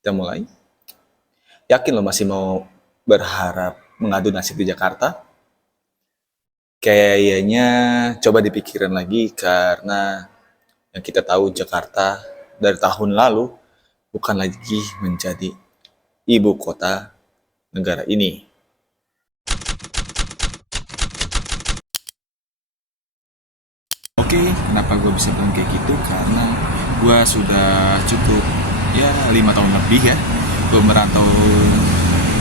Kita mulai. Yakin lo masih mau berharap mengadu nasib di Jakarta? Kayaknya coba dipikirin lagi karena yang kita tahu Jakarta dari tahun lalu bukan lagi menjadi ibu kota negara ini. Oke, kenapa gue bisa bilang kayak gitu? Karena gue sudah cukup 5 tahun lebih ya gue merantau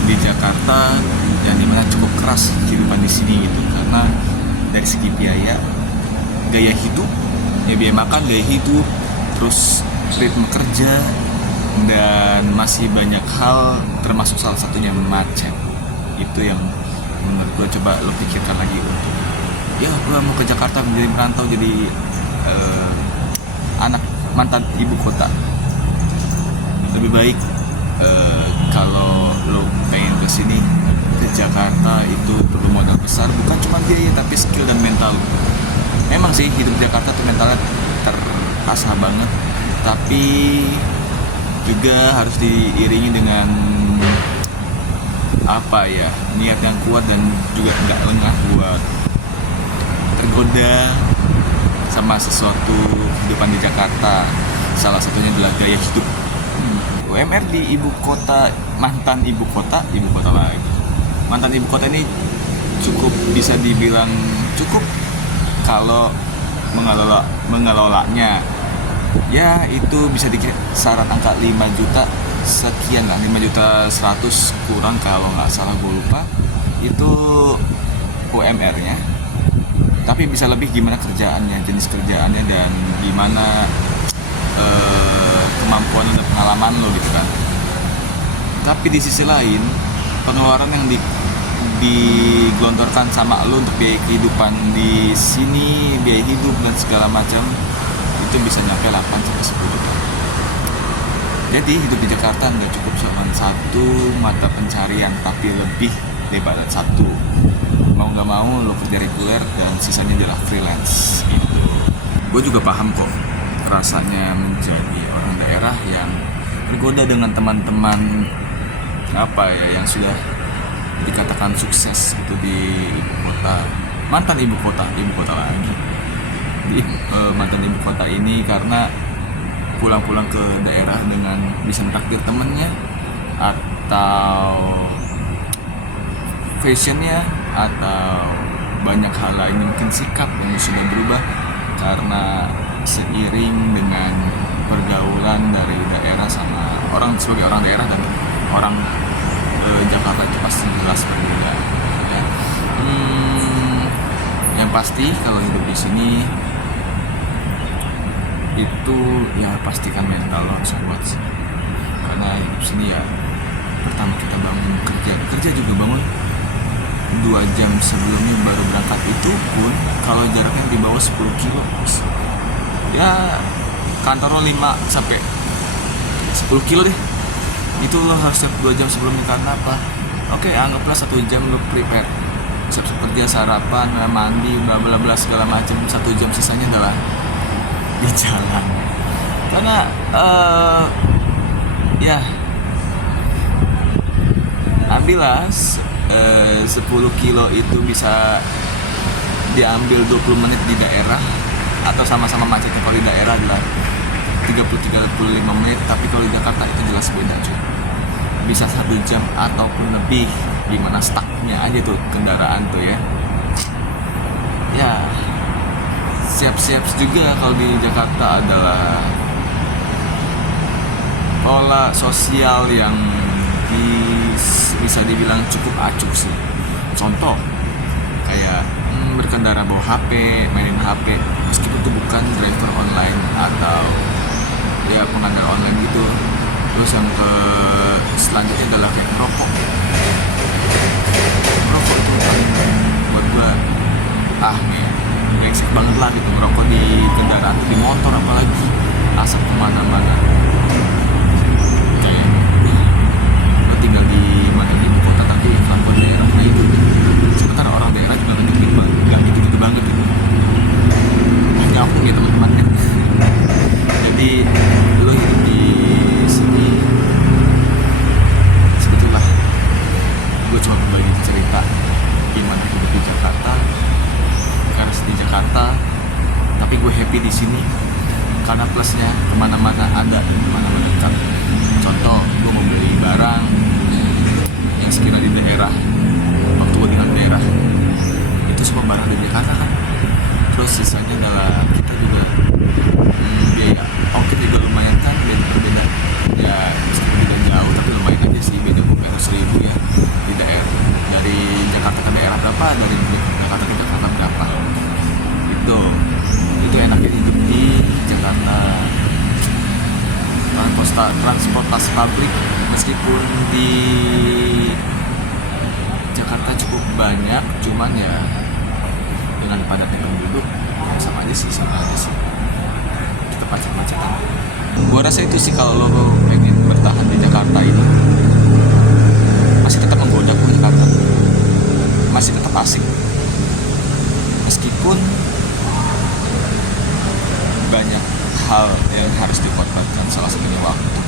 di Jakarta, yang dimana cukup keras kehidupan di sini gitu. Karena dari segi biaya, gaya hidup, biaya makan, gaya hidup, terus ritme kerja, dan masih banyak hal, termasuk salah satunya macet. Itu yang menurut gue coba lo pikirkan lagi untuk gue mau ke Jakarta menjadi merantau, jadi anak mantan ibu kota. Lebih baik kalau lo pengen kesini ke Jakarta itu perlu modal besar, bukan cuma biaya tapi skill dan mental. Memang sih hidup di Jakarta tuh mentalnya terasa banget, tapi juga harus diiringi dengan niat yang kuat dan juga nggak lengah buat tergoda sama sesuatu kehidupan di Jakarta. Salah satunya adalah gaya hidup. UMR di ibu kota, mantan ibu kota lagi. Mantan ibu kota ini cukup bisa dibilang cukup kalau mengelolanya. Ya itu bisa dikisaran angka 5 juta sekian lah, 5 juta 100 kurang kalau nggak salah, gue lupa. Itu UMR-nya. Tapi bisa lebih gimana kerjaannya, jenis kerjaannya, dan gimana kemampuan dan pengalaman lo gitu kan. Tapi di sisi lain, pengeluaran yang digelontorkan sama lo untuk biaya kehidupan di sini, biaya hidup dan segala macam, itu bisa nyampe 8-10 juta. Jadi hidup di Jakarta nggak cukup cuma satu mata pencarian, tapi lebih daripada satu. Mau nggak mau lo kerja reguler dan sisanya adalah freelance gitu. Gue juga paham kok rasanya menjadi orang daerah yang tergoda dengan teman-teman yang sudah dikatakan sukses gitu di ibu kota, mantan ibu kota lagi. Di mantan ibu kota ini karena pulang-pulang ke daerah dengan bisa menraktir temennya, atau fashionnya, atau banyak hal lain, mungkin sikap yang sudah berubah karena seiring dengan pergaulan dari daerah sama orang sebagai orang daerah dan orang Jakarta itu pasti jelas berbeda ya. Yang pasti kalau hidup di sini itu pastikan mental lo harus kuat sih. Karena hidup sini pertama kita bangun kerja juga bangun 2 jam sebelumnya baru berangkat, itu pun kalau jaraknya di bawah 10 kilo kantor lo 5-10 kilo deh, itu lo harus 2 jam sebelumnya. Karena apa? Oke, anggaplah 1 jam lo prepare, siap-siap kerja, sarapan, mandi, bla bla bla segala macam. 1 jam sisanya adalah di jalan. Karena ambillah 10 kilo itu bisa diambil 20 menit di daerah, atau sama-sama macetnya kalau di daerah adalah 30-35 menit, tapi kalau di Jakarta itu jelas beda cuy. Bisa 1 jam ataupun lebih, gimana stucknya aja tuh kendaraan tuh ya. Siap-siap juga kalau di Jakarta adalah pola sosial yang bisa dibilang cukup acuh sih. Contoh kayak berkendara bawa HP, mainin HP, meskipun itu bukan driver online atau pengendara online gitu. Terus yang selanjutnya adalah kayak merokok itu paling buat gua brengsek banget lah gitu, merokok di kendaraan, di motor apalagi, asap kemana-mana. Kayak lo tinggal di mana, di ibu kota, tapi kelakuan daerahnya itu sementara orang daerah juga nggak gitu banget gitu. Hanya aku ya teman-teman kan. Jadi lo hidup di sini sisanya adalah kita juga biaya ongkir juga lumayan kan, beda ya, meskipun beda jauh tapi lumayan aja sih, beda bukan 1.000 ya di daerah, dari Jakarta ke daerah berapa, dari Jakarta ke Jakarta berapa, itu enaknya hidup di Jakarta. Transportasi publik meskipun di Jakarta cukup banyak, cuman ya dengan padatnya penduduk sama aja sih kita macet-macetan. Gua rasa itu sih, kalau lo pengen bertahan di Jakarta ini masih tetap menggoda kok Jakarta, masih tetap asik meskipun banyak hal yang harus dikorbankan, salah satunya waktu.